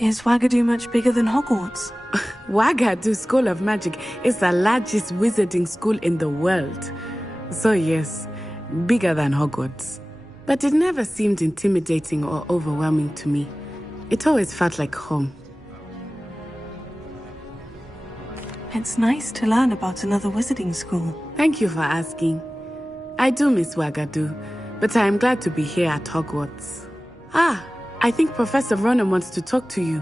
Is Wagadu much bigger than Hogwarts? Wagadu School of Magic is the largest wizarding school in the world. So yes, bigger than Hogwarts. But it never seemed intimidating or overwhelming to me. It always felt like home. It's nice to learn about another wizarding school. Thank you for asking. I do miss Wagadu, but I am glad to be here at Hogwarts. Ah, I think Professor Ronan wants to talk to you.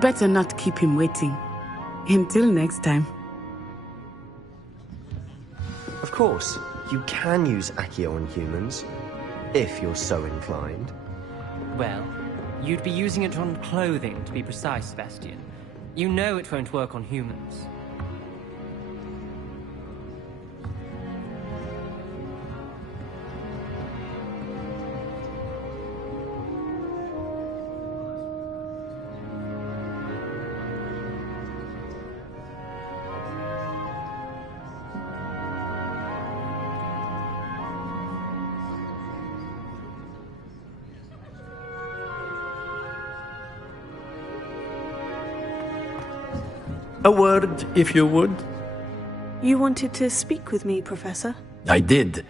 Better not keep him waiting. Until next time. Of course, you can use Accio on humans, if you're so inclined. Well, you'd be using it on clothing, to be precise, Sebastian. You know it won't work on humans. A word, if you would. You wanted to speak with me, Professor? I did.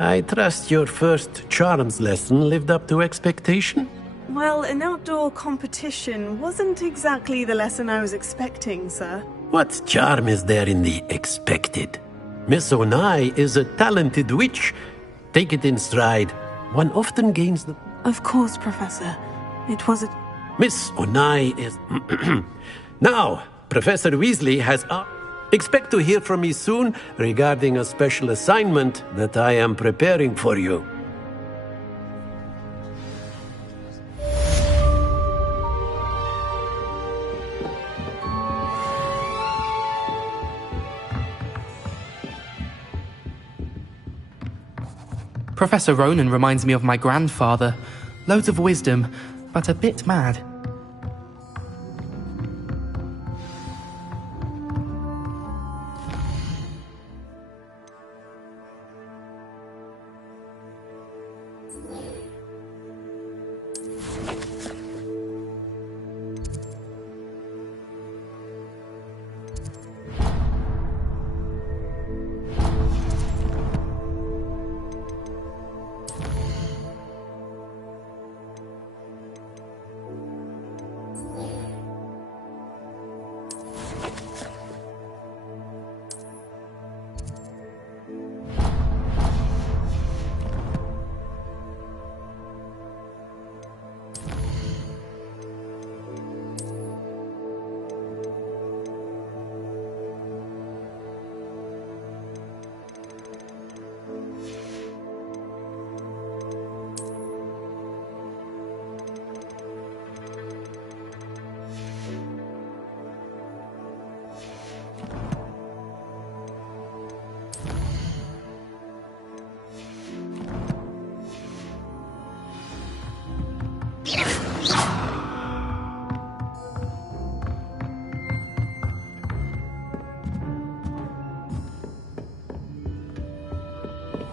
I trust your first charms lesson lived up to expectation? Well, an outdoor competition wasn't exactly the lesson I was expecting, sir. What charm is there in the expected? Miss Onai is a talented witch. Take it in stride. One often gains the... Of course, Professor. It was a... Miss Onai is... Now, Professor Weasley has... Expect to hear from me soon regarding a special assignment that I am preparing for you. Professor Ronan reminds me of my grandfather. Loads of wisdom, but a bit mad.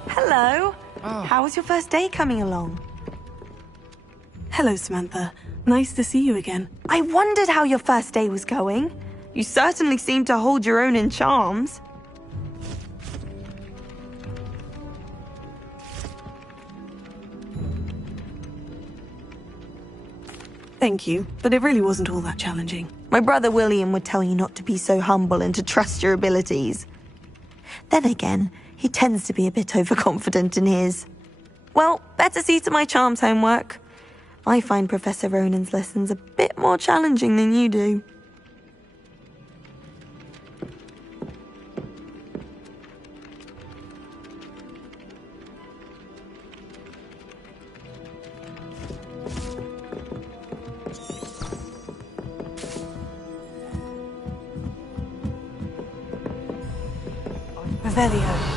Hello. How was your first day coming along? Hello, Samantha. Nice to see you again. I wondered how your first day was going. You certainly seem to hold your own in charms. Thank you, but it really wasn't all that challenging. My brother William would tell you not to be so humble and to trust your abilities. Then again, he tends to be a bit overconfident in his. Well, better see to my charms homework. I find Professor Ronan's lessons a bit more challenging than you do. Revelio.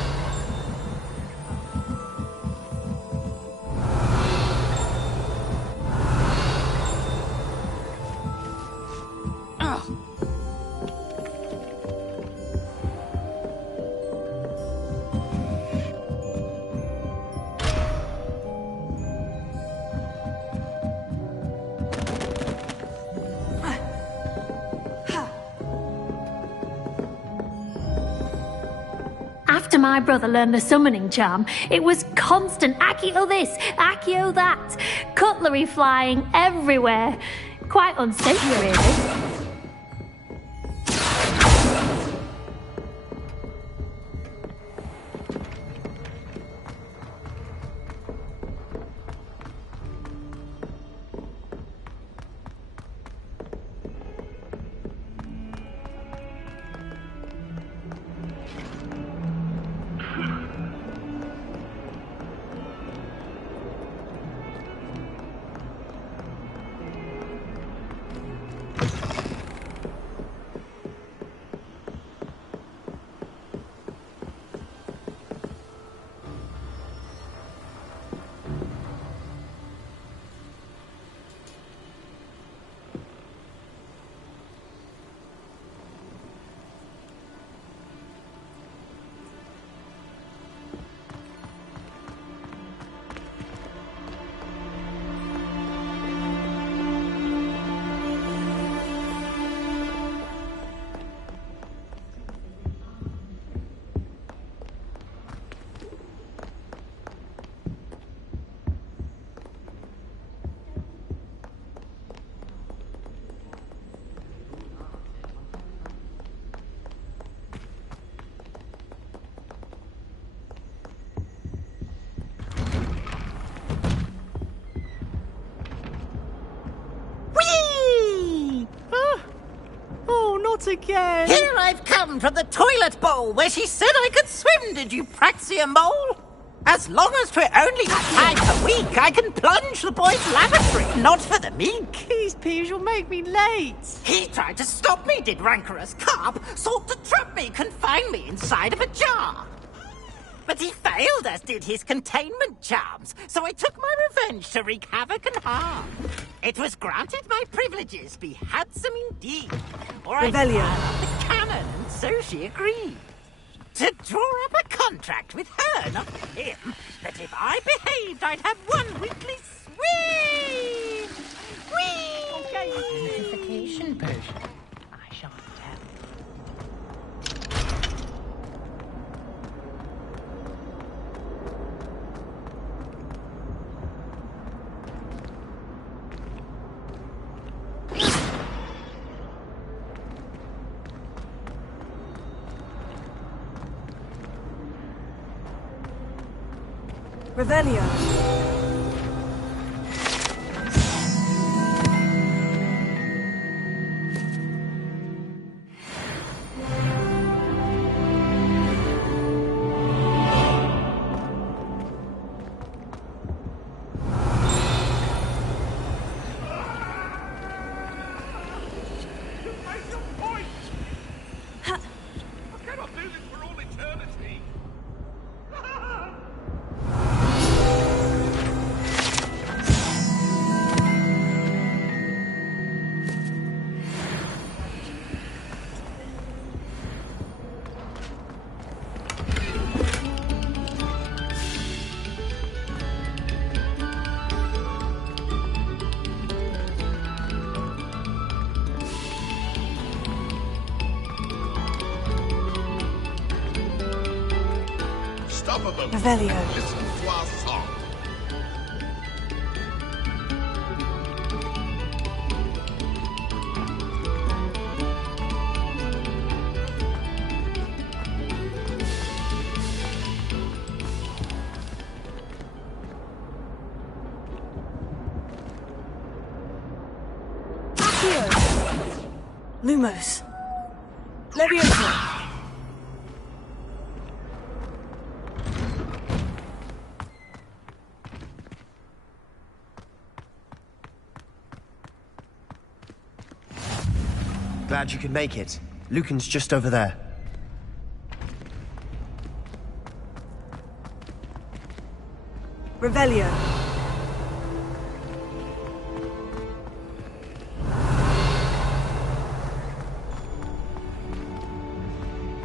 After my brother learned the summoning charm, it was constant Accio this, Accio that. Cutlery flying everywhere. Quite unsafe, really. Again. Here I've come from the toilet bowl where she said I could swim, did you praxia mole? As long as 'twere only time per week, I can plunge the boy's lavatory, not for the meek. These peeves will make me late. He tried to stop me, did rancorous carp, sought to trap me, confine me inside of a jar. But he failed, as did his containment charms, so I took my revenge to wreak havoc and harm. It was granted my privileges be handsome indeed, or I Revelio. the canon, and so she agreed. To draw up a contract with her, not him, that if I behaved, I'd have one weekly swim! Whee! Okay. Identification potion. I shan't tell. Revelio. Revelio. Listen to our song. Lumos. Leviosa. Glad you could make it. Lucan's just over there. Revelio.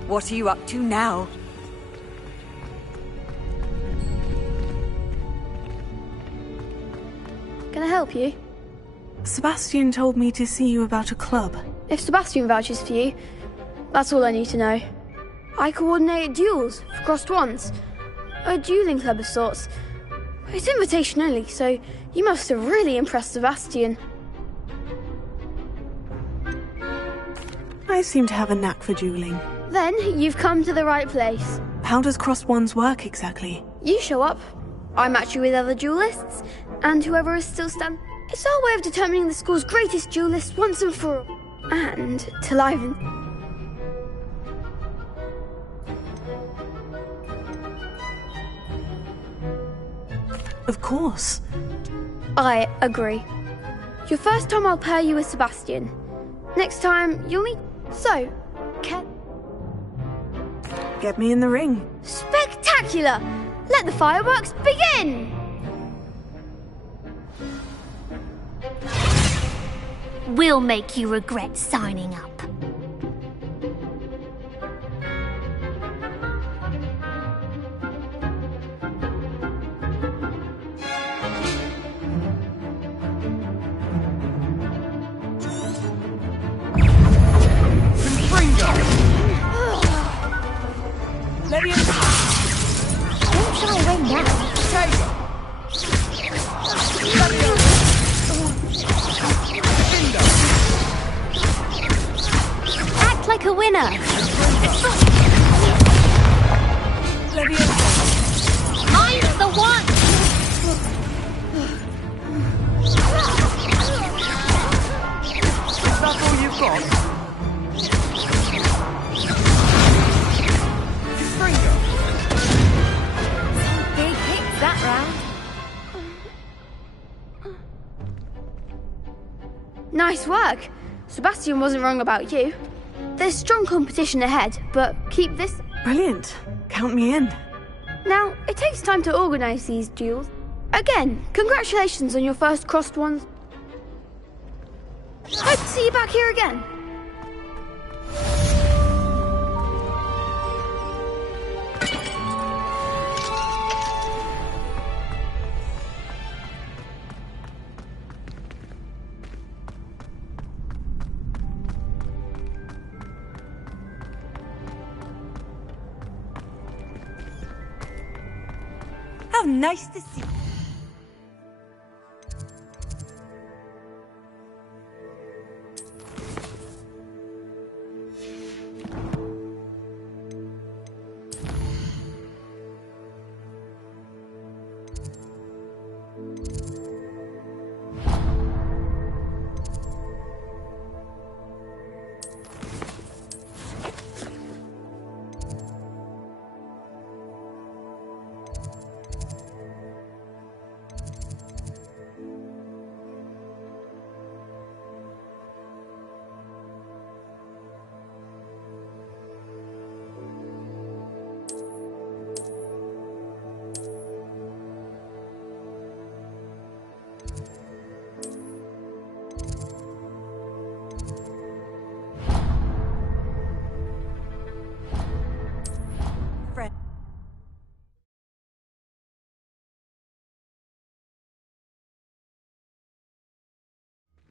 What are you up to now? Can I help you? Sebastian told me to see you about a club. If Sebastian vouches for you, that's all I need to know. I coordinate duels for crossed ones. A dueling club of sorts. It's invitation only, so you must have really impressed Sebastian. I seem to have a knack for dueling. Then you've come to the right place. How does crossed ones work exactly? You show up, I match you with other duelists, and whoever is still standing. It's our way of determining the school's greatest duelist once and for all. And to liven. Of course. I agree. Your first time I'll pair you with Sebastian. Next time you'll meet. So, Get me in the ring. Spectacular! Let the fireworks begin! We'll make you regret signing up. Don't shy away now. Act like a winner. I'm the one. Is that all you've got? That round. Nice work. Sebastian wasn't wrong about you. There's strong competition ahead, but keep this. Brilliant. Count me in. Now, it takes time to organise these duels. Again, congratulations on your first crossed ones. Hope to see you back here again. How nice to see you.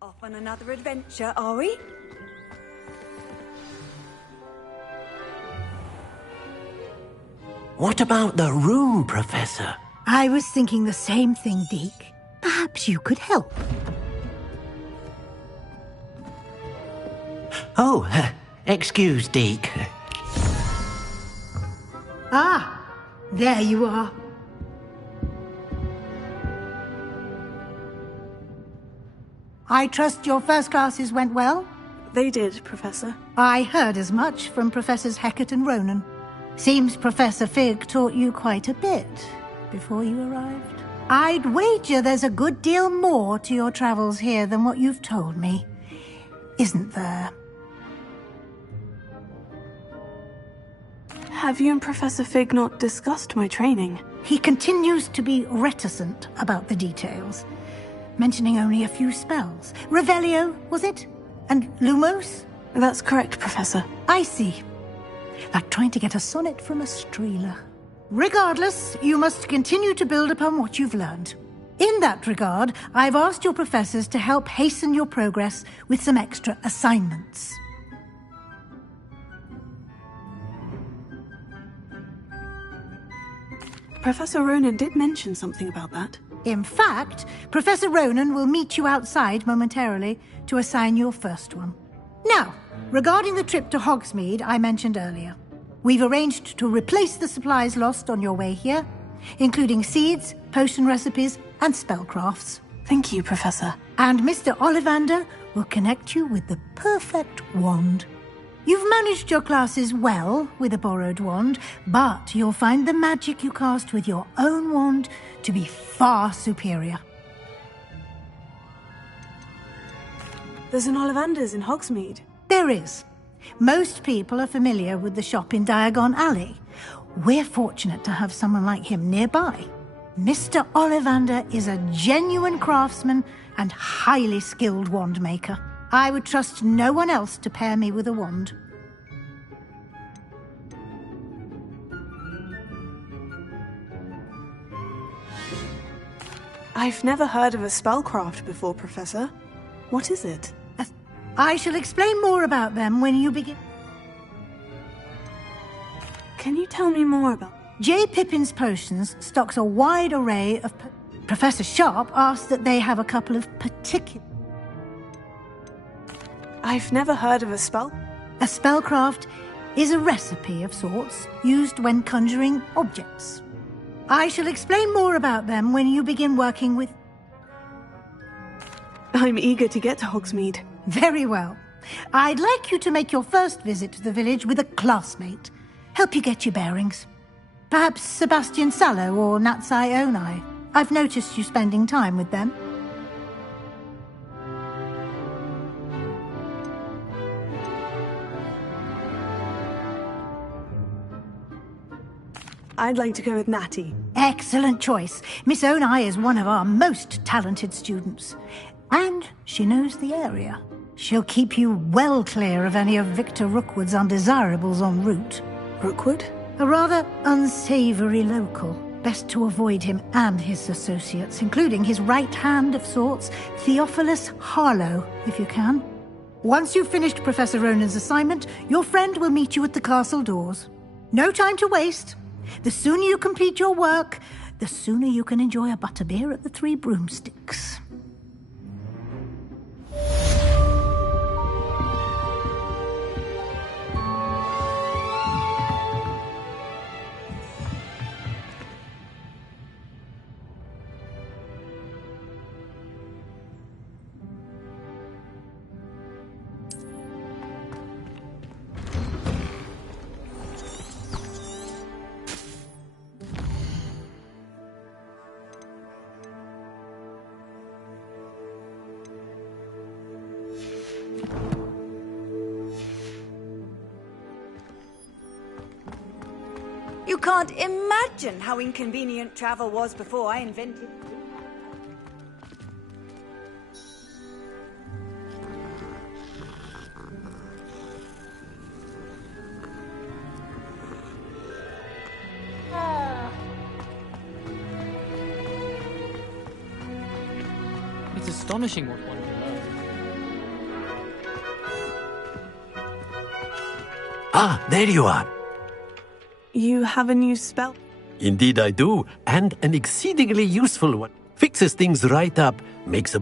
Off on another adventure, are we? What about the room, Professor? I was thinking the same thing, Deke. Perhaps you could help. Oh, excuse, Deke. Ah, there you are. I trust your first classes went well? They did, Professor. I heard as much from Professors Hecat and Ronan. Seems Professor Fig taught you quite a bit before you arrived. I'd wager there's a good deal more to your travels here than what you've told me. Isn't there? Have you and Professor Fig not discussed my training? He continues to be reticent about the details, mentioning only a few spells. Revelio, was it? And Lumos? That's correct, Professor. I see. Like trying to get a sonnet from a streeler. Regardless, you must continue to build upon what you've learned. In that regard, I've asked your professors to help hasten your progress with some extra assignments. Professor Ronan did mention something about that. In fact, Professor Ronan will meet you outside momentarily to assign your first one. Now, regarding the trip to Hogsmeade I mentioned earlier, we've arranged to replace the supplies lost on your way here, including seeds, potion recipes, and spellcrafts. Thank you, Professor. And Mr. Ollivander will connect you with the perfect wand. You've managed your classes well with a borrowed wand, but you'll find the magic you cast with your own wand to be far superior. There's an Ollivander's in Hogsmeade. There is. Most people are familiar with the shop in Diagon Alley. We're fortunate to have someone like him nearby. Mr. Ollivander is a genuine craftsman and highly skilled wand maker. I would trust no one else to pair me with a wand. I've never heard of a spellcraft before, Professor. What is it? I shall explain more about them when you begin. Can you tell me more about... J. Pippin's Potions stocks a wide array of... Professor Sharp asked that they have a couple of particular... I've never heard of a spell... A spellcraft is a recipe of sorts used when conjuring objects. I shall explain more about them when you begin working with... I'm eager to get to Hogsmeade. Very well. I'd like you to make your first visit to the village with a classmate. Help you get your bearings. Perhaps Sebastian Sallow or Natsai Onai. I've noticed you spending time with them. I'd like to go with Natty. Excellent choice. Miss Onai is one of our most talented students. And she knows the area. She'll keep you well clear of any of Victor Rookwood's undesirables en route. Rookwood? A rather unsavoury local. Best to avoid him and his associates, including his right hand of sorts, Theophilus Harlow, if you can. Once you've finished Professor Ronan's assignment, your friend will meet you at the castle doors. No time to waste. The sooner you complete your work, the sooner you can enjoy a butterbeer at the Three Broomsticks. You can't imagine how inconvenient travel was before I invented... It's astonishing what one can learn. Ah, there you are. You have a new spell? Indeed I do, and an exceedingly useful one. Fixes things right up, makes a...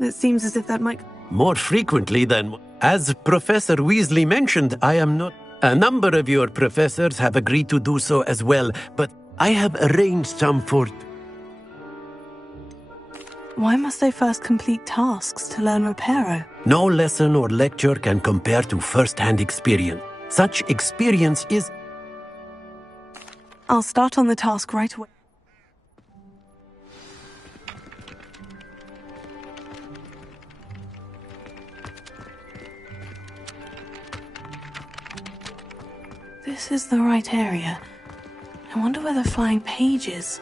It seems as if that might... More frequently than... As Professor Weasley mentioned, I am not... A number of your professors have agreed to do so as well, but I have arranged some for... Why must I first complete tasks to learn Reparo? No lesson or lecture can compare to first-hand experience. Such experience is... I'll start on the task right away. This is the right area. I wonder where the flying page is.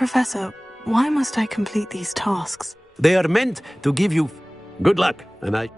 Professor, why must I complete these tasks? They are meant to give you good luck, and I...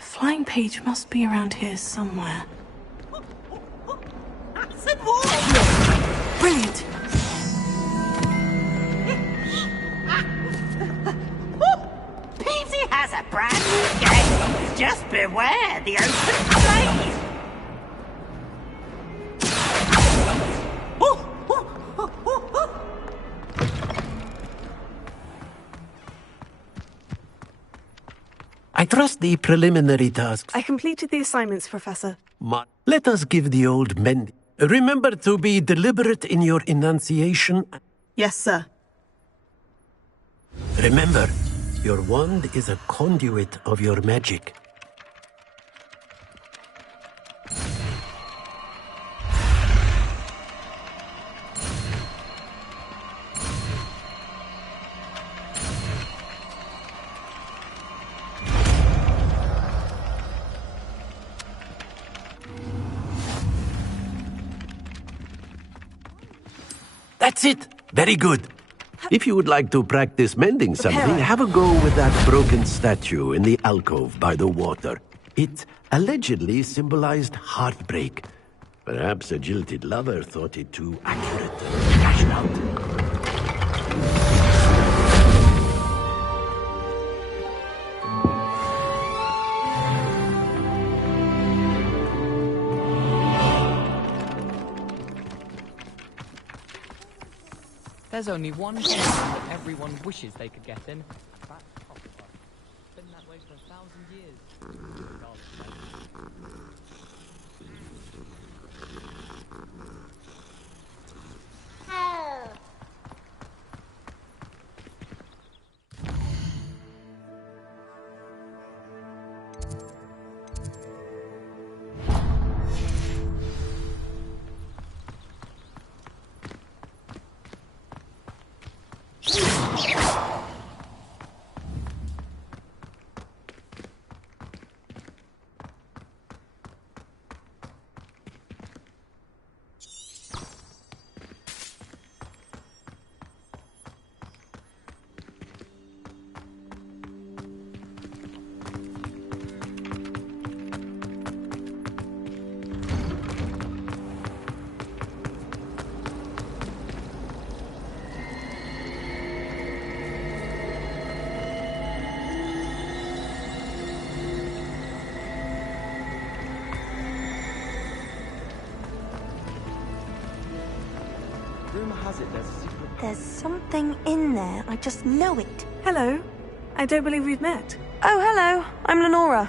Flying page must be around here somewhere. Acid wall! Brilliant! Peasy has a brand new game. Just beware the open flame. I trust the preliminary tasks. I completed the assignments, Professor. Let us give the old men... Remember to be deliberate in your enunciation. Yes, sir. Remember, your wand is a conduit of your magic. That's it! Very good. If you would like to practice mending something, have a go with that broken statue in the alcove by the water. It allegedly symbolized heartbreak. Perhaps a jilted lover thought it too accurate and lashed out. There's only one place that everyone wishes they could get in. That's Hogsmeade. It's been that way for 1,000 years. There's something in there. I just know it. Hello. I don't believe we've met. Oh, hello. I'm Lenora.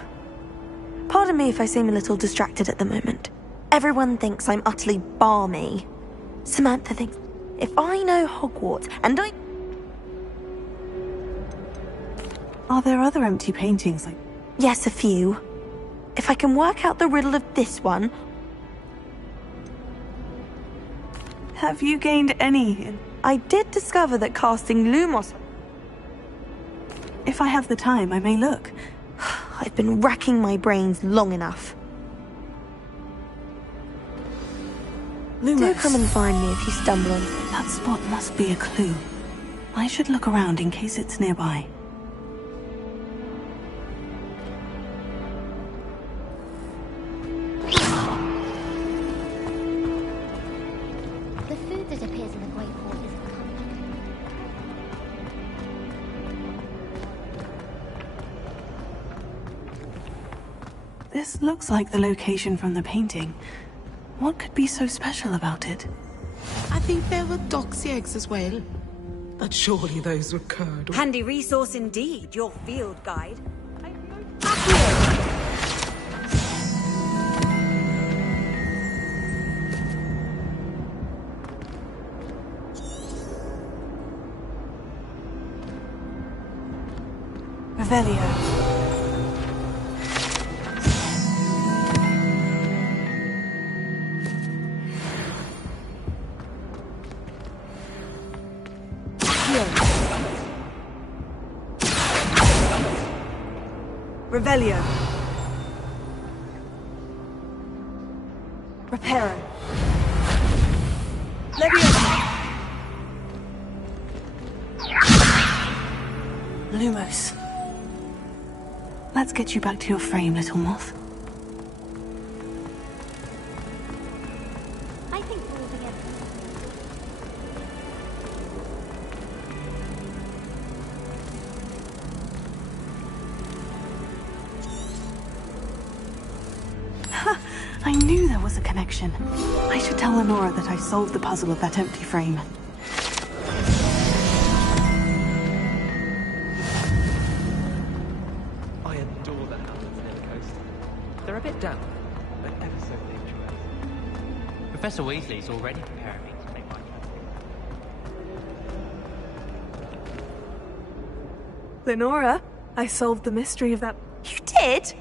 Pardon me if I seem a little distracted at the moment. Everyone thinks I'm utterly balmy. Samantha thinks if I know Hogwarts and I... Are there other empty paintings like... Yes, a few. If I can work out the riddle of this one... Have you gained any... I did discover that casting Lumos... If I have the time, I may look. I've been racking my brains long enough. Lumos. Do come and find me if you stumble on... That spot must be a clue. I should look around in case it's nearby. The food that appears in the Great Hall is This looks like the location from the painting. What could be so special about it? I think there were doxy eggs as well. But surely those were Kurd. Handy resource indeed, your field guide. Revelio. Revelio. Reparo. Leviosa. Lumos. Let's get you back to your frame, little moth. I think we're together. I knew there was a connection. I should tell Lenora that I solved the puzzle of that empty frame. I adore the houses near the coast. They're a bit damp, but ever so picturesque. Professor Weasley's already preparing me to make my casting. Lenora, I solved the mystery of that. You did?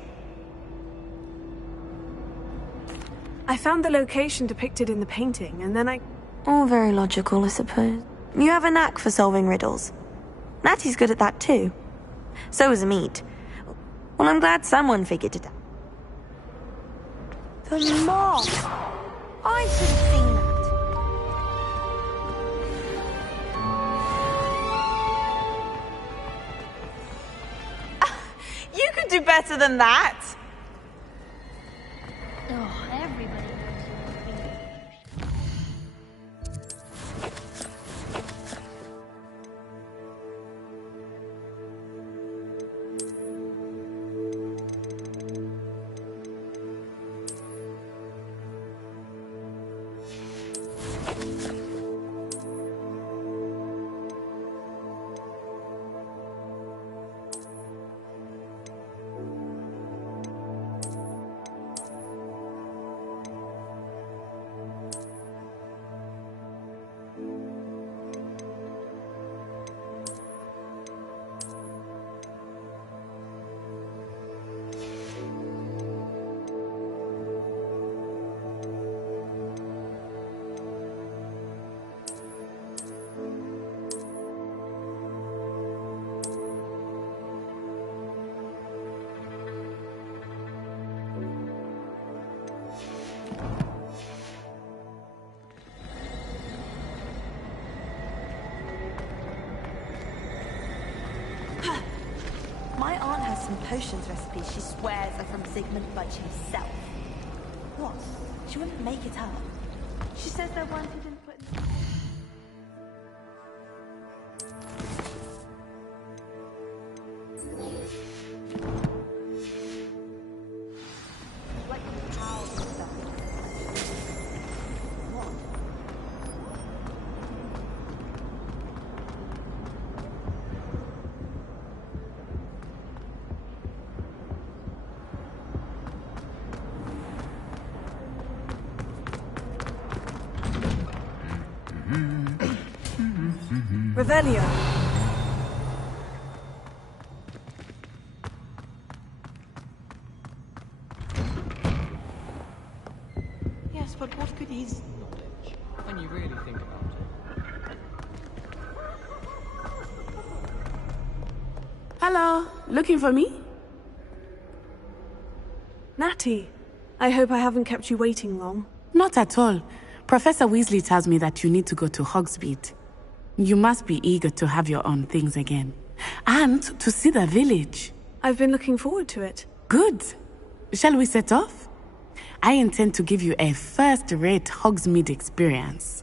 I found the location depicted in the painting, and then I... All very logical, I suppose. You have a knack for solving riddles. Natty's good at that too. So is Amit. Well, I'm glad someone figured it out. The moth! I should have seen that. You could do better than that! Oh, everybody knows your opinion. My aunt has some potions recipes she swears are from Sigmund Budge himself. What? She wouldn't make it up. She says they're ones who didn't put in... Like cow stuff. What? Revelio. Yes, but what good is knowledge when you really think about it? Hello, looking for me? Natty, I hope I haven't kept you waiting long. Not at all. Professor Weasley tells me that you need to go to Hogsmeade. You must be eager to have your own things again. And to see the village. I've been looking forward to it. Good. Shall we set off? I intend to give you a first-rate Hogsmeade experience.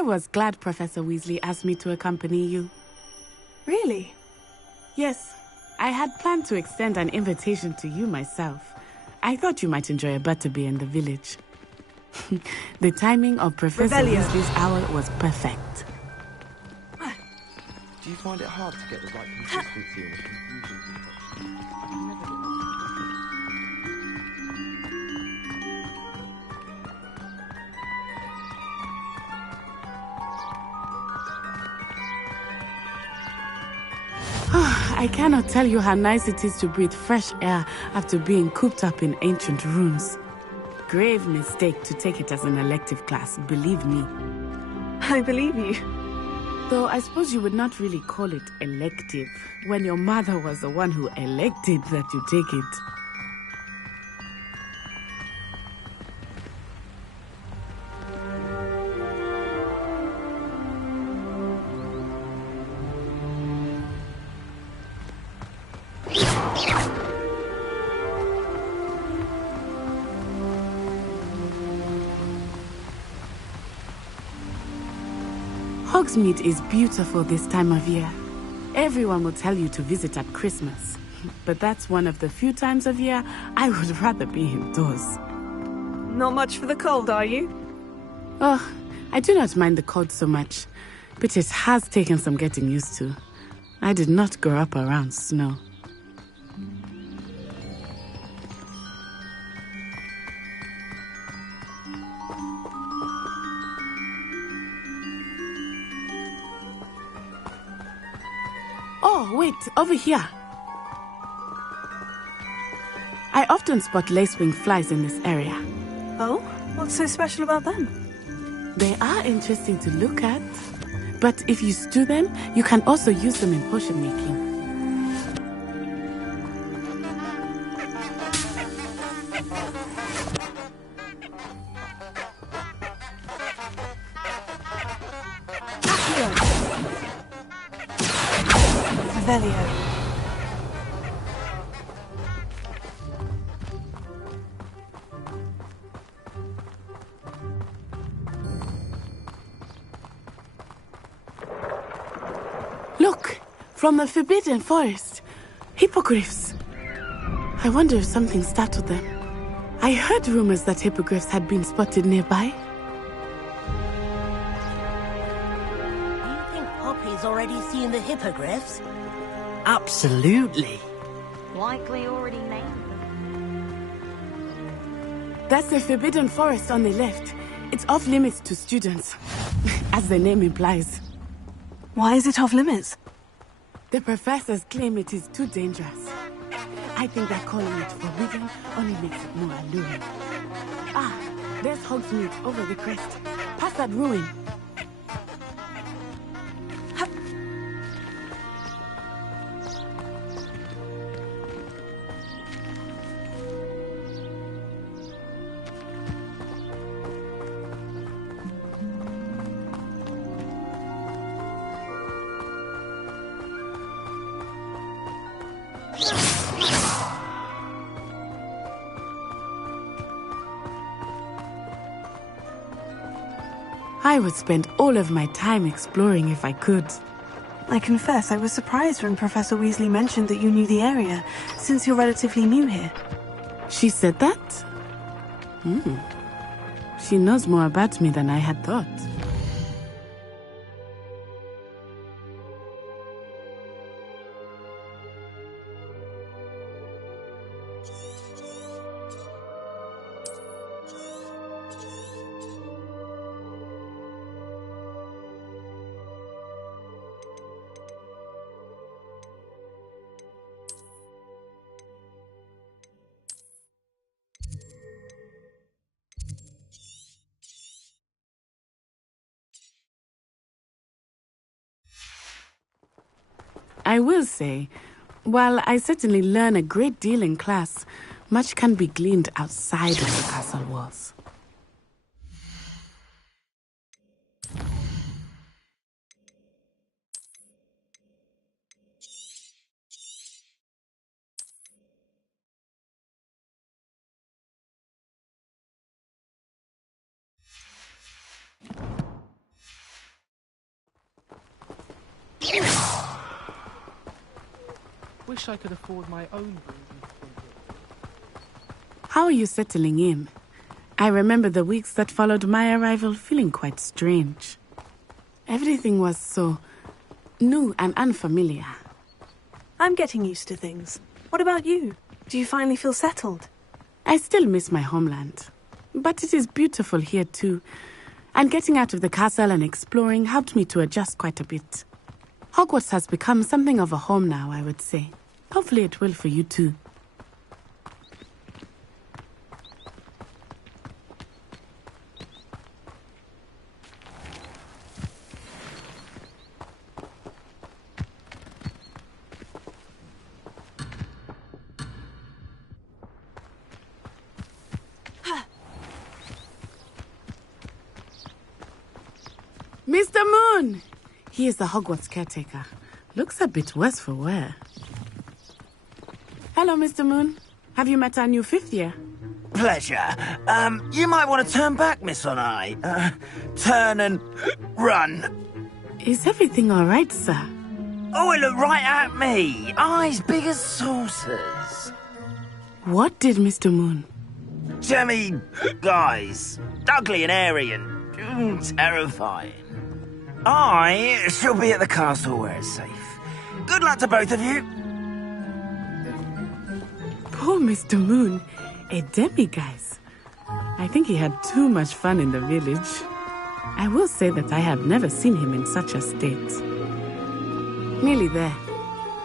I was glad Professor Weasley asked me to accompany you. Really? Yes, I had planned to extend an invitation to you myself. I thought you might enjoy a butterbeer in the village. The timing of Professor Weasley's owl was perfect. Do you find it hard to get the right consistency in the confusion? I cannot tell you how nice it is to breathe fresh air after being cooped up in ancient rooms. Grave mistake to take it as an elective class, believe me. I believe you. Though I suppose you would not really call it elective, when your mother was the one who elected that you take it. Hogsmeade is beautiful this time of year. Everyone will tell you to visit at Christmas. But that's one of the few times of year I would rather be indoors. Not much for the cold, are you? Oh, I do not mind the cold so much, but it has taken some getting used to. I did not grow up around snow. Oh, wait, over here. I often spot lacewing flies in this area. Oh? What's so special about them? They are interesting to look at. But if you stew them, you can also use them in potion making. Look! From the Forbidden Forest. Hippogriffs. I wonder if something startled them. I heard rumors that hippogriffs had been spotted nearby. Do you think Poppy's already seen the hippogriffs? Absolutely. Likely already named them. That's the Forbidden Forest on the left. It's off limits to students, as the name implies. Why is it off limits? The professors claim it is too dangerous. I think that calling it forbidden only makes it more alluring. Ah, there's Hogsmeade over the crest. Past that ruin. I would spend all of my time exploring if I could. I confess I was surprised when Professor Weasley mentioned that you knew the area, since you're relatively new here. She said that? She knows more about me than I had thought. I will say, while I certainly learn a great deal in class, much can be gleaned outside of the castle walls. Wish I could afford my own broom. How are you settling in? I remember the weeks that followed my arrival feeling quite strange. Everything was so new and unfamiliar. I'm getting used to things. What about you? Do you finally feel settled? I still miss my homeland. But it is beautiful here too. And getting out of the castle and exploring helped me to adjust quite a bit. Hogwarts has become something of a home now, I would say. Hopefully it will for you too. Mr. Moon! He is the Hogwarts caretaker. Looks a bit worse for wear. Hello, Mr. Moon. Have you met our new 5th year? Pleasure. You might want to turn back, Miss Onai. Turn and run. Is everything all right, sir? Oh, it looked right at me. Eyes big as saucers. What did Mr. Moon? Jemmy, guys. Ugly and airy and terrifying. I shall be at the castle where it's safe. Good luck to both of you. Poor Mr. Moon. A demiguise. I think he had too much fun in the village. I will say that I have never seen him in such a state. Nearly there.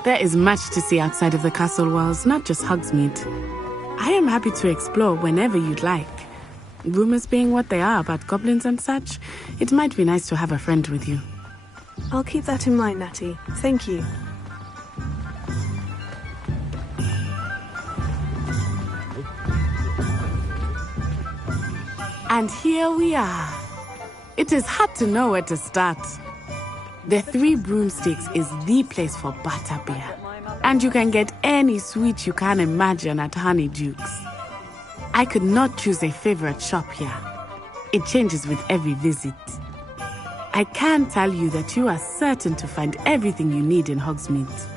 There is much to see outside of the castle walls, not just Hogsmeade. I am happy to explore whenever you'd like. Rumors being what they are about goblins and such, it might be nice to have a friend with you. I'll keep that in mind, Natty. Thank you. And here we are. It is hard to know where to start. The Three Broomsticks is the place for butterbeer. And you can get any sweet you can imagine at Honeydukes. I could not choose a favorite shop here. It changes with every visit. I can tell you that you are certain to find everything you need in Hogsmeade.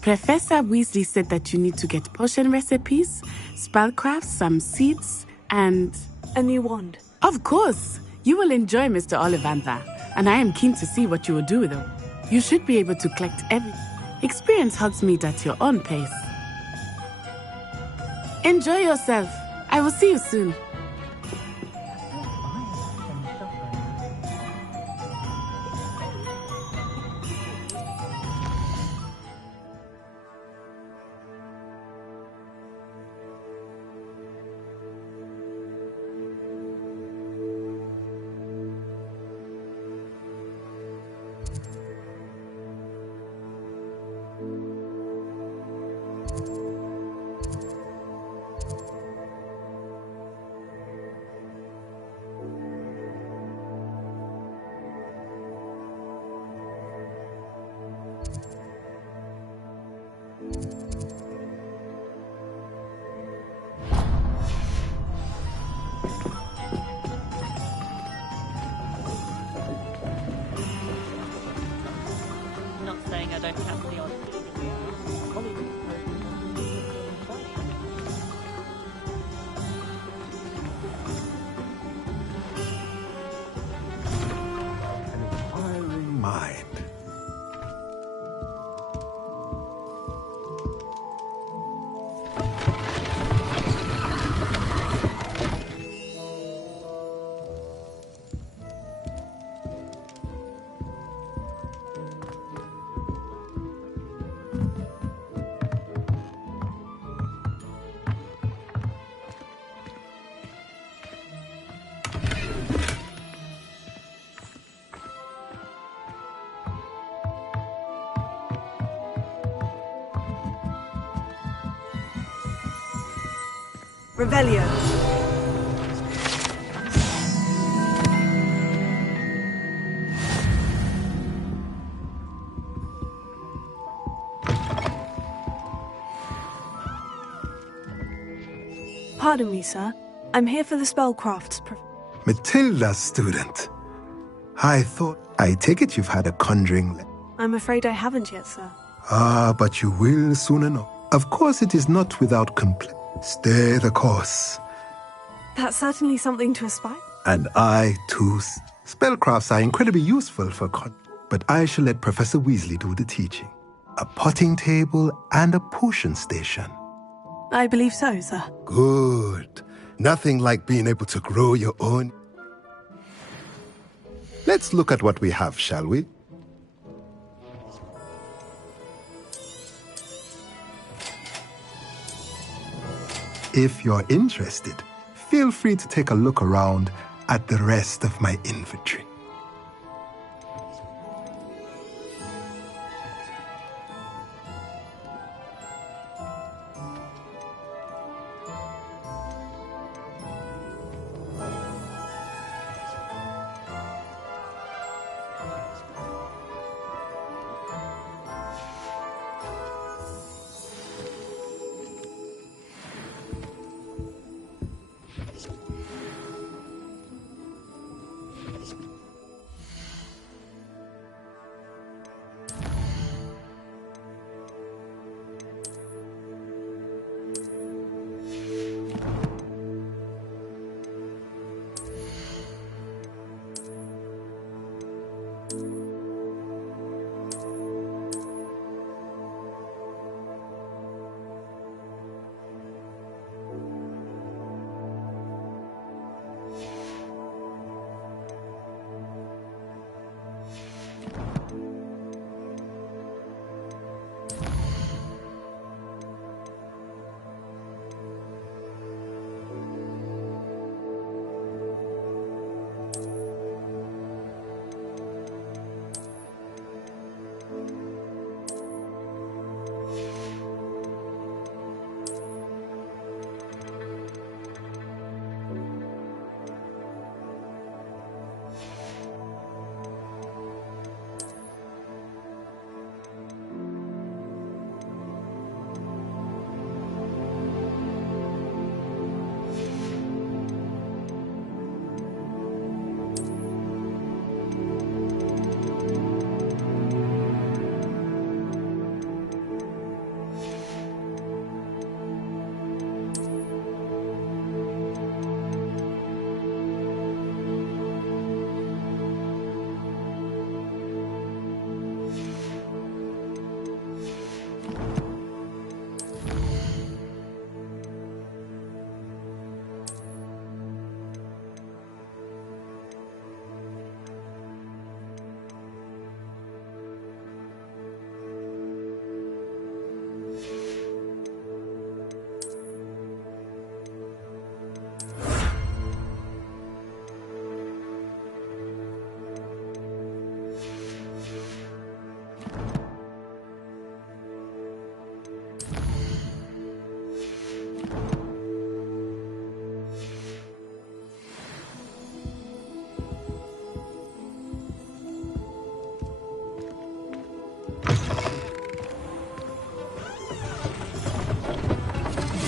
Professor Weasley said that you need to get potion recipes, spellcrafts, some seeds, and... a new wand. Of course! You will enjoy Mr. Ollivander, and I am keen to see what you will do with them. You should be able to collect everything. Experience Hogsmeade at your own pace. Enjoy yourself. I will see you soon. Not saying I don't have the odd. Inquiring mind. Revelio. Pardon me, sir. I'm here for the spellcrafts. Matilda's student. I take it you've had a conjuring. I'm afraid I haven't yet, sir. But you will soon enough. Of course, it is not without complaint. Stay the course. That's certainly something to aspire. And I, too. Spellcrafts are incredibly useful for but I shall let Professor Weasley do the teaching. A potting table and a potion station. I believe so, sir. Good. Nothing like being able to grow your own. Let's look at what we have, shall we? If you're interested, feel free to take a look around at the rest of my inventory.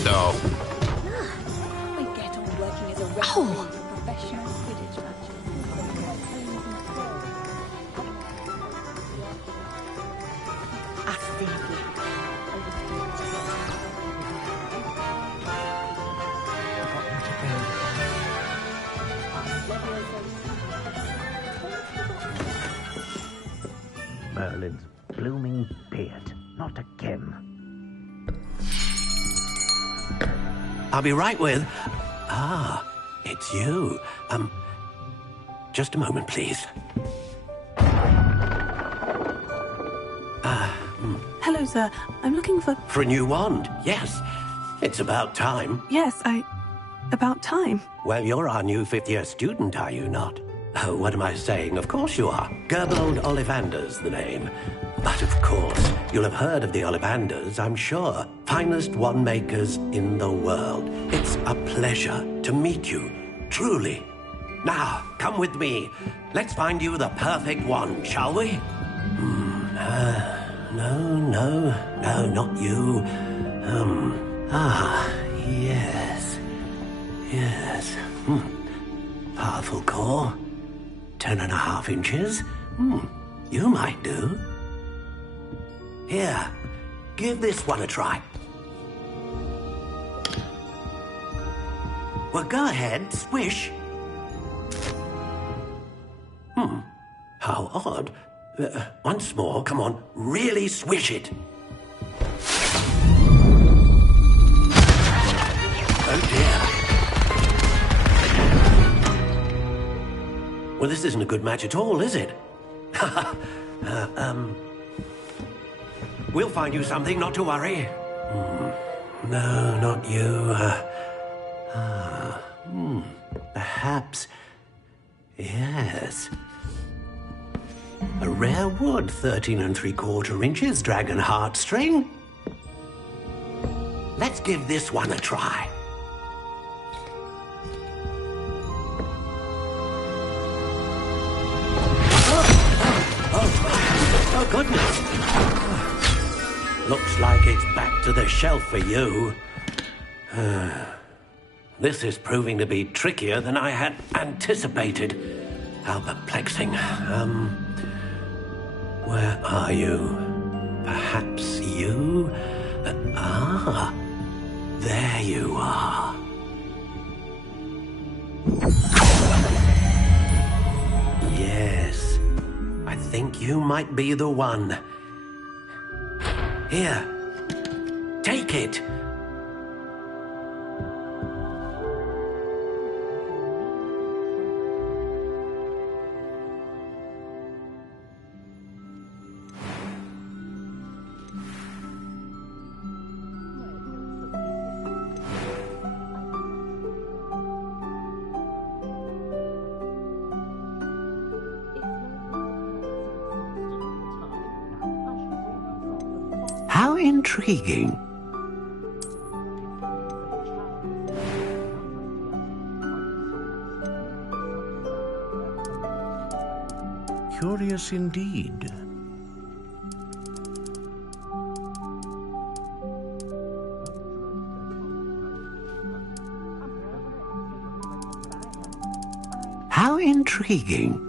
No. We get on working as a referee for professional Quidditch matches. Merlin's blooming beard. Not again. I'll be right with... Ah, it's you. Just a moment, please. Hello, sir. I'm looking for... For a new wand, yes. It's about time. Yes, about time. Well, you're our new fifth-year student, are you not? Oh, what am I saying? Of course you are. Gerbold Ollivander's the name. But of course, you'll have heard of the Ollivanders, I'm sure. Finest wand makers in the world. It's a pleasure to meet you, truly. Now, come with me. Let's find you the perfect wand, shall we? No, not you. Yes. Powerful core. 10.5 inches. You might do. Here, give this one a try. Well, go ahead, swish. How odd. Once more, come on, really swish it. Oh dear. Well, this isn't a good match at all, is it? We'll find you something, not to worry. No, not you. Perhaps... Yes. A rare wood, 13 3/4 inches, dragon heartstring. Let's give this one a try. Oh, goodness. Looks like it's back to the shelf for you. This is proving to be trickier than I had anticipated. How perplexing. Where are you? Perhaps you? There you are. Yes, I think you might be the one. Here, take it. How intriguing. Curious indeed. How intriguing.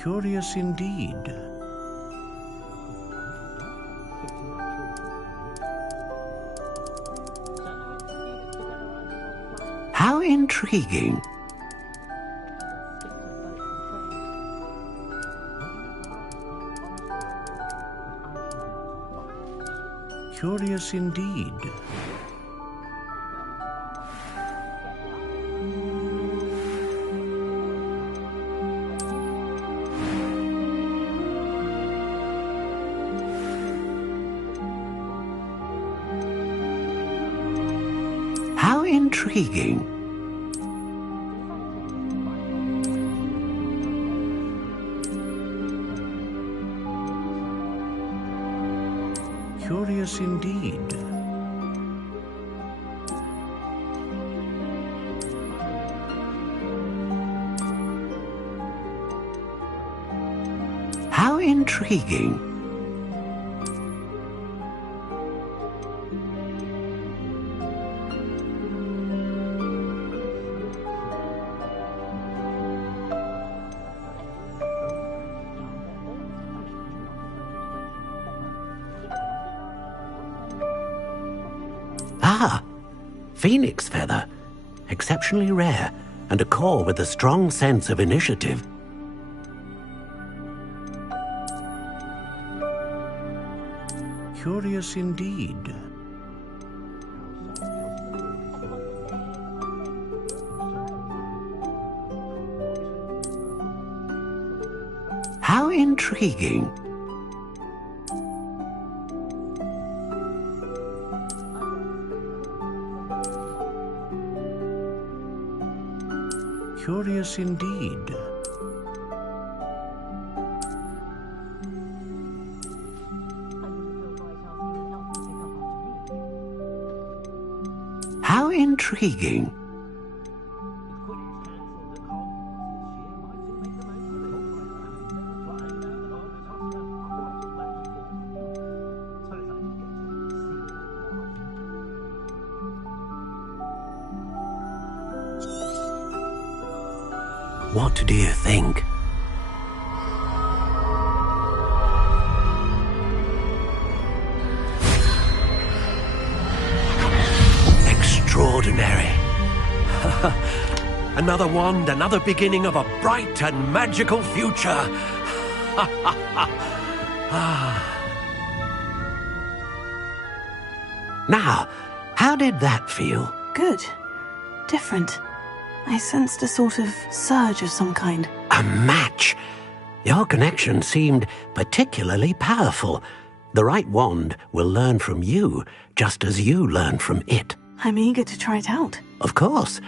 Curious indeed. How intriguing. Curious indeed. How intriguing. Curious indeed. How intriguing. Ah, phoenix feather. Exceptionally rare, and a core with a strong sense of initiative. Curious indeed. How intriguing. Curious indeed. How intriguing. What do you think? Extraordinary. Another wand, another beginning of a bright and magical future. Now, how did that feel? Good. Different. I sensed a sort of surge of some kind. A match? Your connection seemed particularly powerful. The right wand will learn from you, just as you learn from it. I'm eager to try it out. Of course.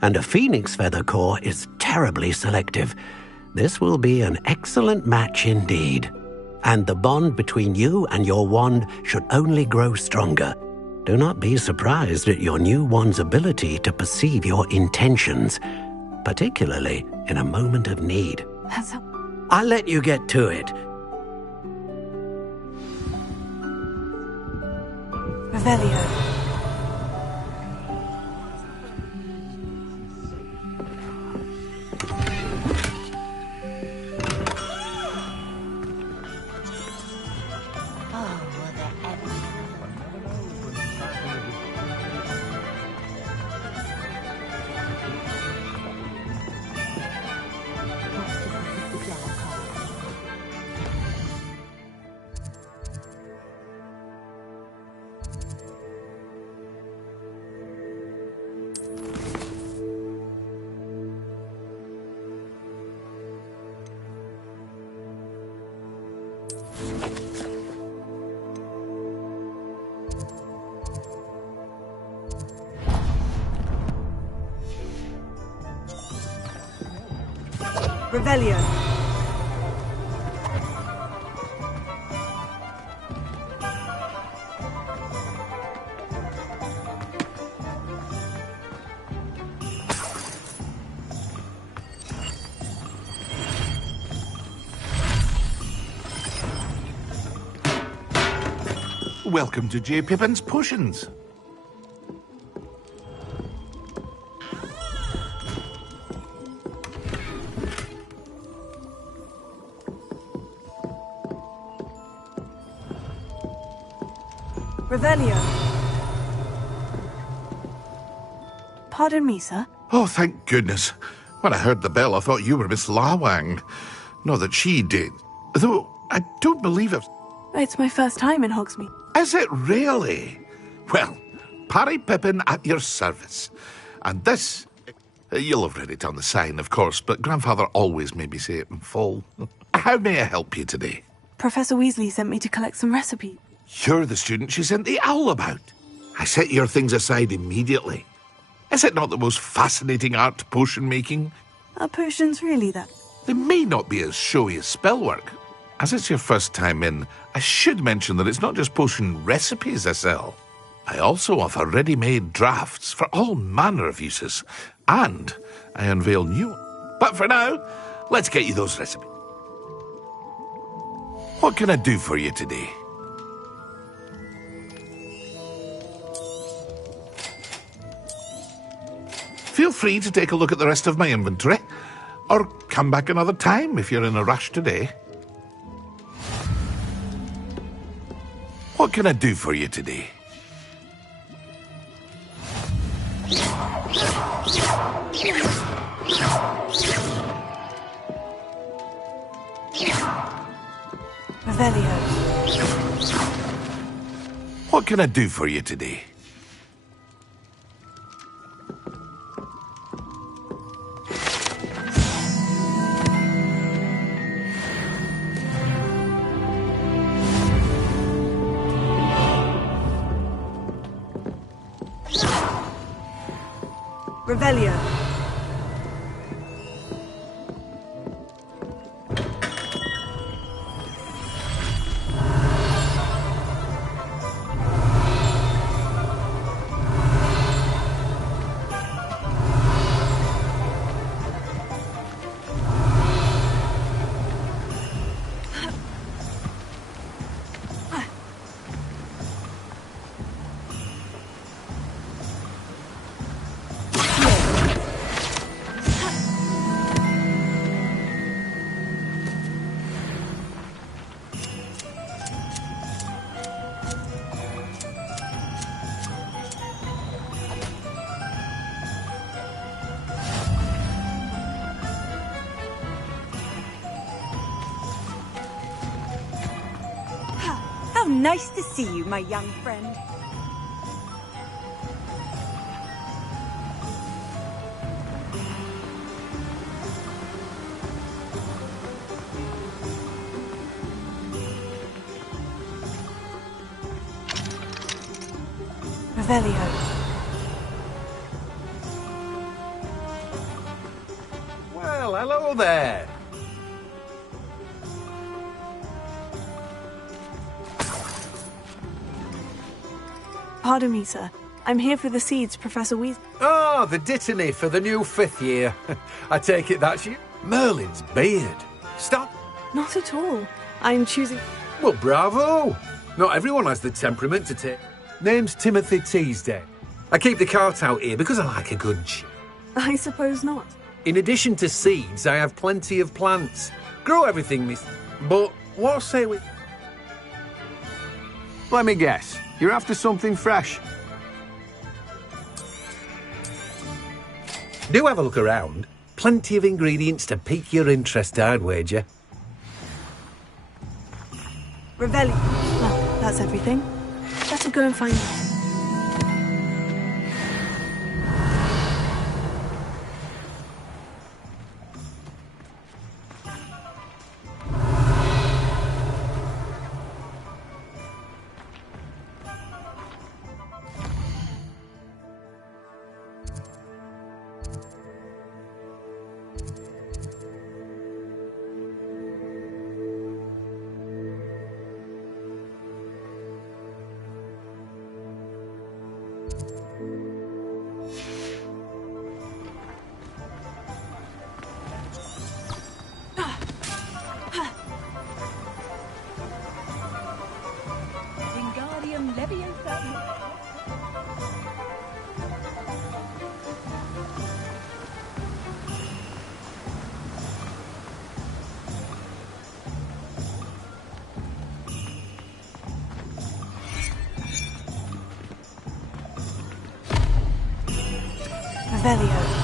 And a phoenix feather core is terribly selective. This will be an excellent match indeed. And the bond between you and your wand should only grow stronger. Do not be surprised at your new wand's ability to perceive your intentions, particularly in a moment of need. I'll let you get to it. Revelio. Revelio. Welcome to J. Pippin's Potions. Revelio. Pardon me, sir. Oh, thank goodness. When I heard the bell, I thought you were Miss Lawang. Not that she did. Though, I don't believe it. It's my first time in Hogsmeade. Is it really? Well, Parry Pippin at your service. And this... You'll have read it on the sign, of course, but Grandfather always made me say it in full. How may I help you today? Professor Weasley sent me to collect some recipes. You're the student she sent the owl about. I set your things aside immediately. Is it not the most fascinating art potion making? Are potions really that? They may not be as showy as spellwork. As it's your first time in, I should mention that it's not just potion recipes I sell. I also offer ready-made drafts for all manner of uses. And I unveil new... But for now, let's get you those recipes. What can I do for you today? Feel free to take a look at the rest of my inventory, or come back another time if you're in a rush today. What can I do for you today? Revelio. What can I do for you today? Revelio. nice to see you, my young friend. Revelio. Well, hello there. Pardon me, sir. I'm here for the seeds, Professor Weasley. Oh, the dittany for the new 5th year. I take it that's you. Merlin's beard. Stop. Not at all. I'm choosing... Well, bravo. Not everyone has the temperament to take. Name's Timothy Teasdale. I keep the cart out here because I like a good chew. I suppose not. In addition to seeds, I have plenty of plants. Grow everything, miss. But what say we... Let me guess. You're after something fresh. Do have a look around. Plenty of ingredients to pique your interest, I'd wager. Revelio. Well, that's everything. Better go and find it. Revelio.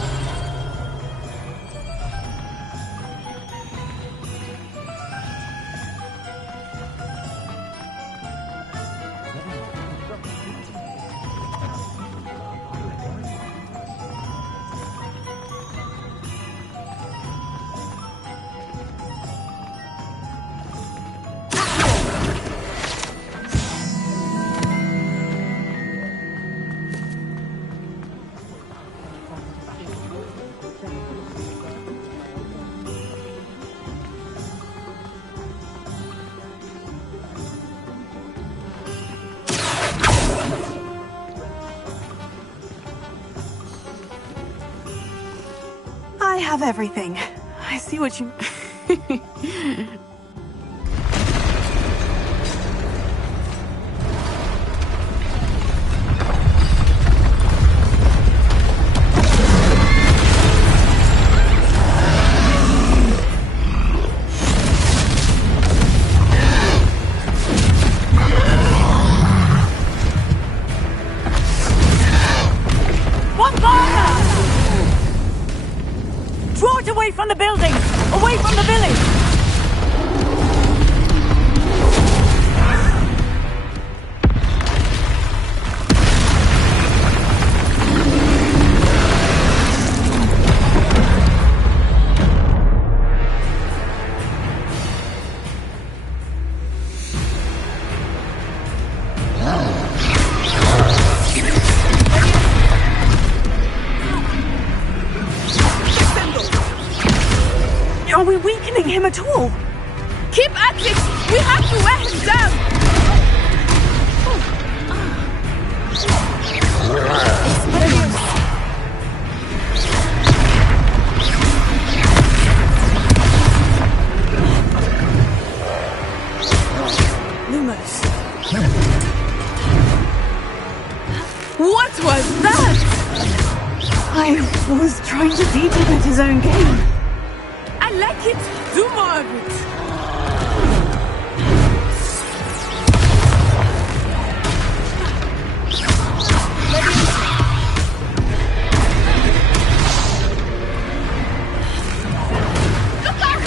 I have everything. I see what you... Draw it away from the building! Away from the village! Are we weakening him at all? Keep at it! We have to wear him down! Lumos. What was that? I was trying to beat him at his own game. I like it. Do more of it. Look out!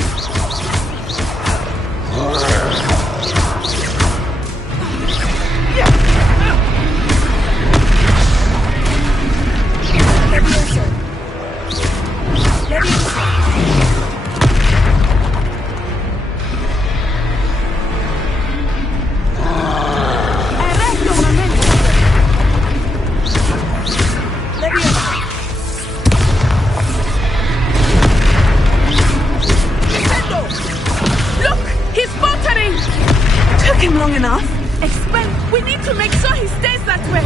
So he stays that way!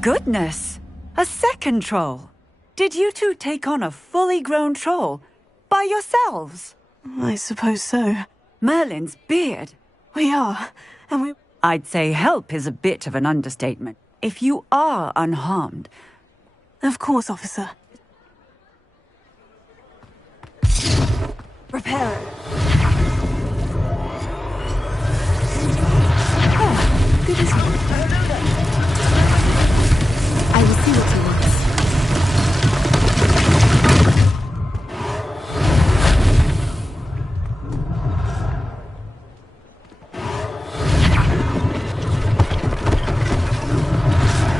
Goodness! A second troll! Did you two take on a fully grown troll? By yourselves? I suppose so. Merlin's beard. We are, and we... I'd say help is a bit of an understatement. If you are unharmed... Of course, officer. Repair it. Oh, good as you. I will see what he wants.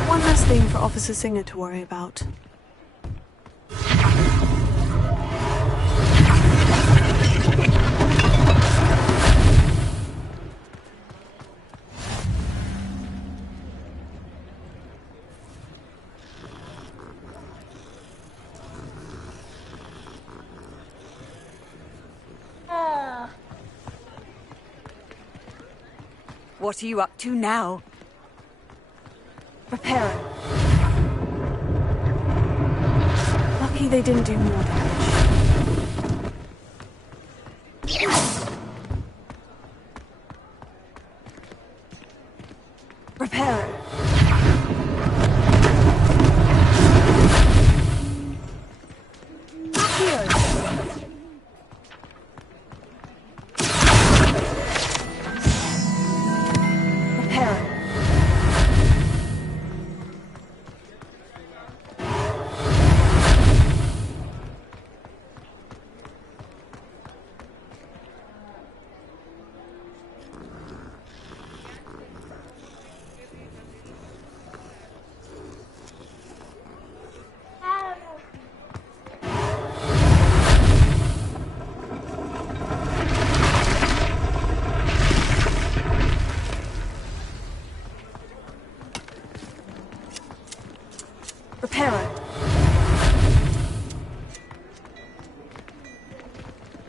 One last thing for Officer Singer to worry about. What are you up to now? Repairing. Lucky they didn't do more damage. Repairing.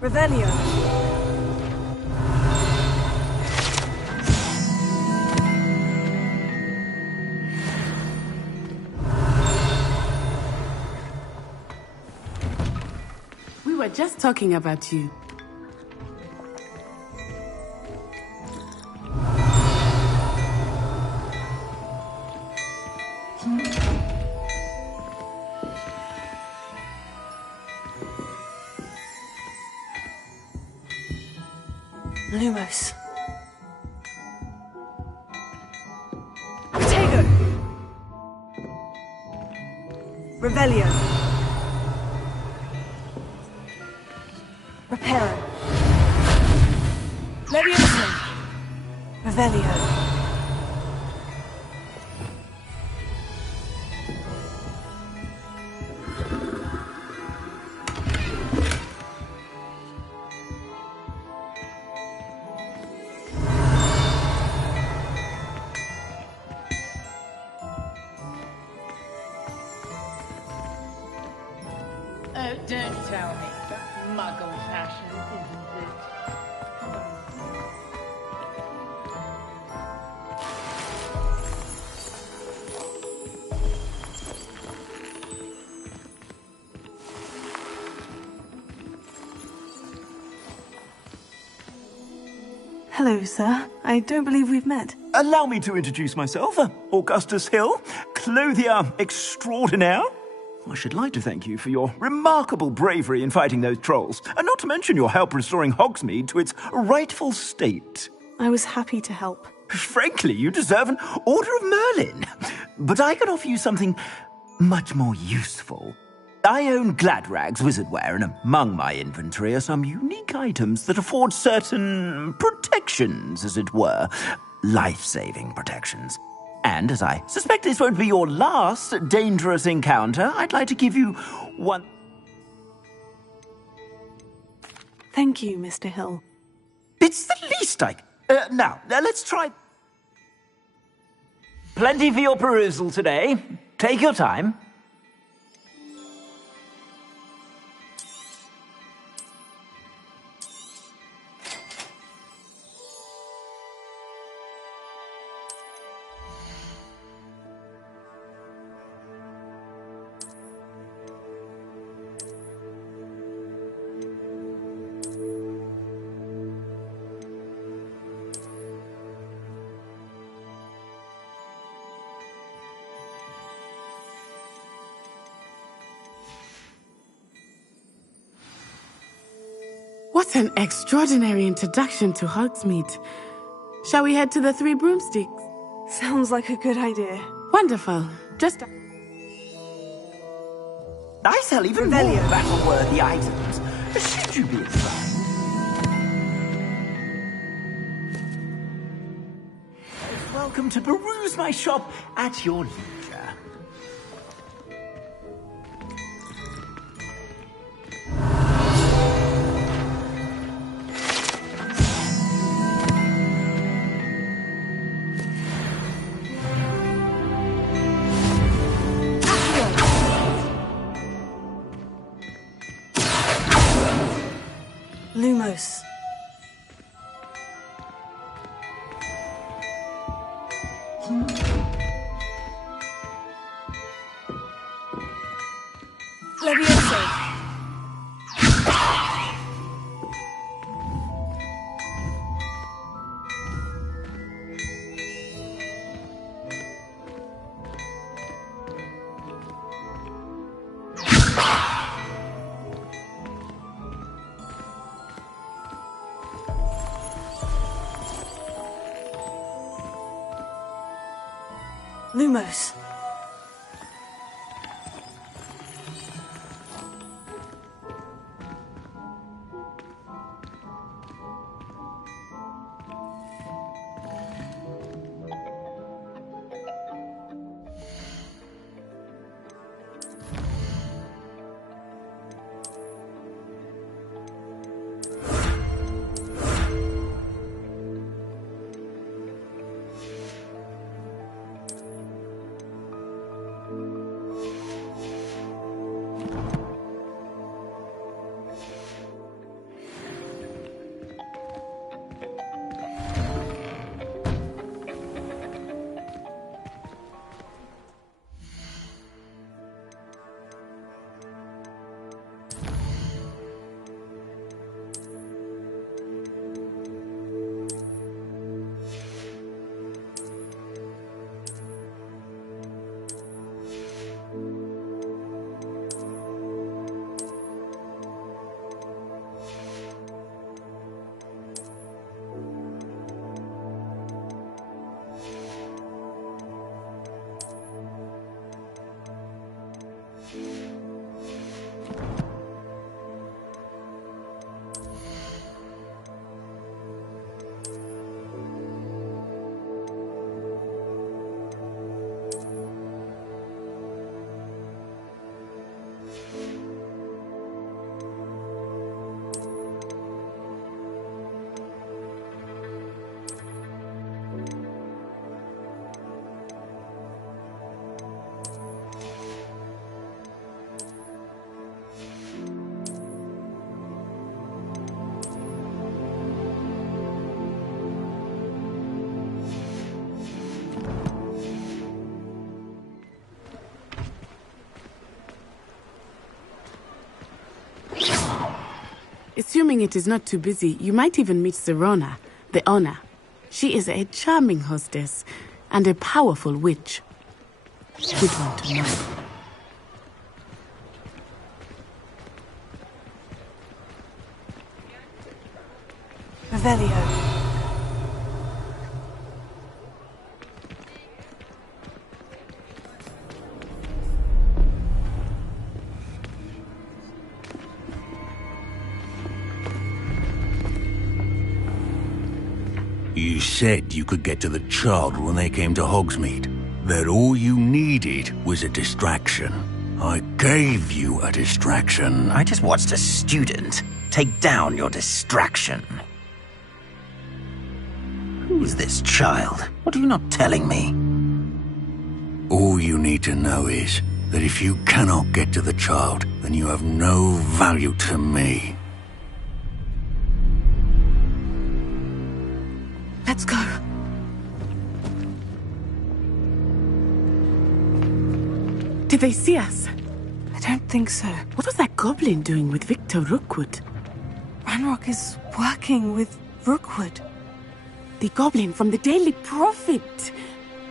Revelio. We were just talking about you. Lumos. Protego! Revelio. Reparo. Leviosa. Revelio. Don't tell me. That's muggle fashion, isn't it? Hello, sir. I don't believe we've met. Allow me to introduce myself. Augustus Hill, clothier extraordinaire. I should like to thank you for your remarkable bravery in fighting those trolls, and not to mention your help restoring Hogsmeade to its rightful state. I was happy to help. Frankly, you deserve an Order of Merlin. But I can offer you something much more useful. I own Gladrag's wizardware, and among my inventory are some unique items that afford certain protections, as it were. Life-saving protections. And as I suspect this won't be your last dangerous encounter, I'd like to give you one... Thank you, Mr. Hill. It's the least I... Now, let's try... Plenty for your perusal today. Take your time. What an extraordinary introduction to Hogsmeade. Shall we head to the Three Broomsticks? Sounds like a good idea. Wonderful. Just... I sell even more battle-worthy items. Should you be inclined? Welcome to peruse my shop at your leisure. Lumos. Levioso. Lumos. Assuming it is not too busy, you might even meet Sirona, the owner. She is a charming hostess and a powerful witch. Good one to know. Revelio. You said you could get to the child when they came to Hogsmeade. That all you needed was a distraction. I gave you a distraction. I just watched a student take down your distraction. Who's this child? What are you not telling me? All you need to know is that if you cannot get to the child, then you have no value to me. Let's go. Did they see us? I don't think so. What was that goblin doing with Victor Rookwood? Ranrock is working with Rookwood. The goblin from the Daily Prophet.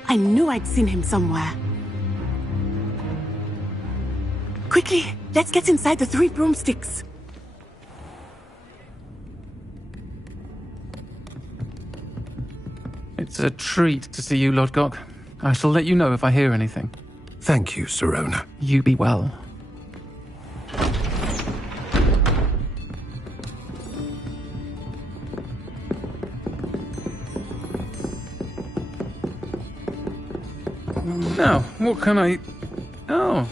I knew I'd seen him somewhere. Quickly, let's get inside the 3 broomsticks. It's a treat to see you, Lodgok. I shall let you know if I hear anything. Thank you, Sirona. You be well. Now, what can I... Oh,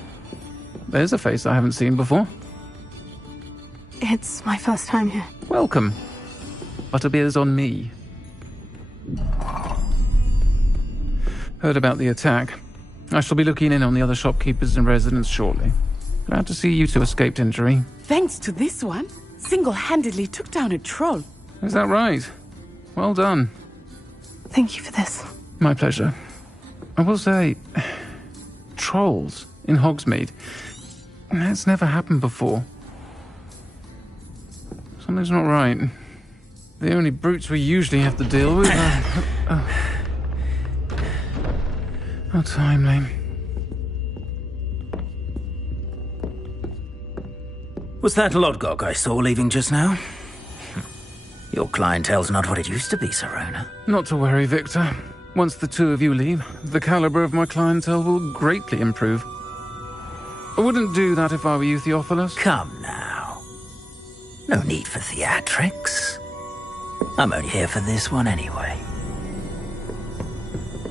there's a face I haven't seen before. It's my first time here. Welcome. Butterbeer's on me. Heard about the attack. I shall be looking in on the other shopkeepers and residents shortly. Glad to see you two escaped injury. Thanks to this one, single-handedly took down a troll. Is that right? Well done. Thank you for this. My pleasure. I will say, trolls in Hogsmeade. That's never happened before. Something's not right. The only brutes we usually have to deal with are... How timely. Was that Lodgok I saw leaving just now? Your clientele's not what it used to be, Sirona. Not to worry, Victor. Once the two of you leave, the caliber of my clientele will greatly improve. I wouldn't do that if I were you, Theophilus. Come now. No need for theatrics. I'm only here for this one anyway.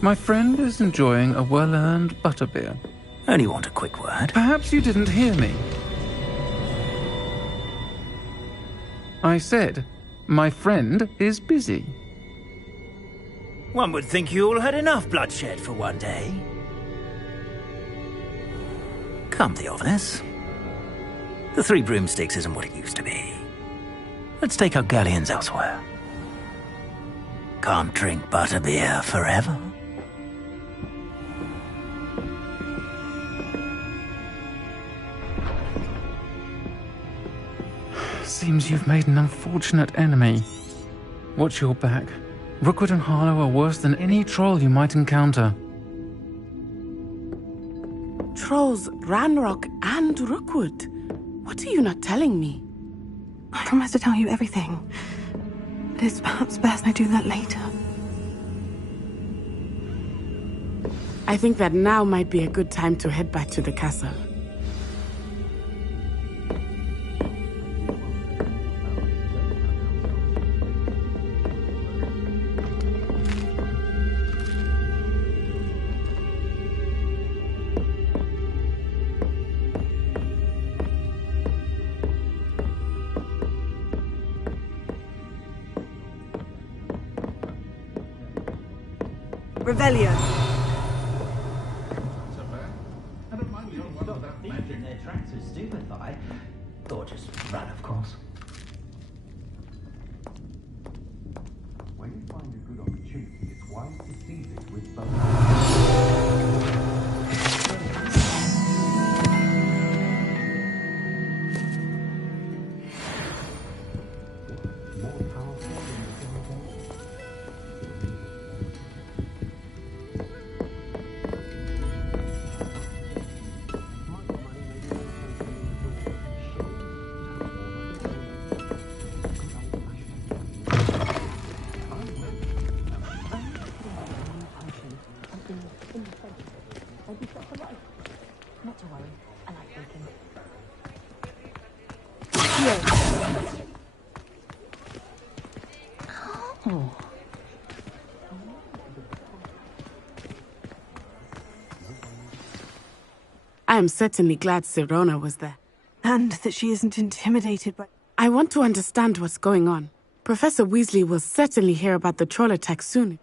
My friend is enjoying a well-earned butterbeer. Only want a quick word. Perhaps you didn't hear me. I said, my friend is busy. One would think you all had enough bloodshed for one day. Come, Theophilus. The 3 broomsticks isn't what it used to be. Let's take our galleons elsewhere. Can't drink butterbeer forever. Seems you've made an unfortunate enemy. Watch your back. Rookwood and Harlow are worse than any troll you might encounter. Trolls, Ranrock, and Rookwood. What are you not telling me? I promise to tell you everything. But it's perhaps best I do that later. I think that now might be a good time to head back to the castle. Revelio. Their tracks are stupefy. Or just run, of course. When you find a good opportunity, it's wise to seize it with both. I am certainly glad Sirona was there. And that she isn't intimidated by... I want to understand what's going on. Professor Weasley will certainly hear about the troll attack soon.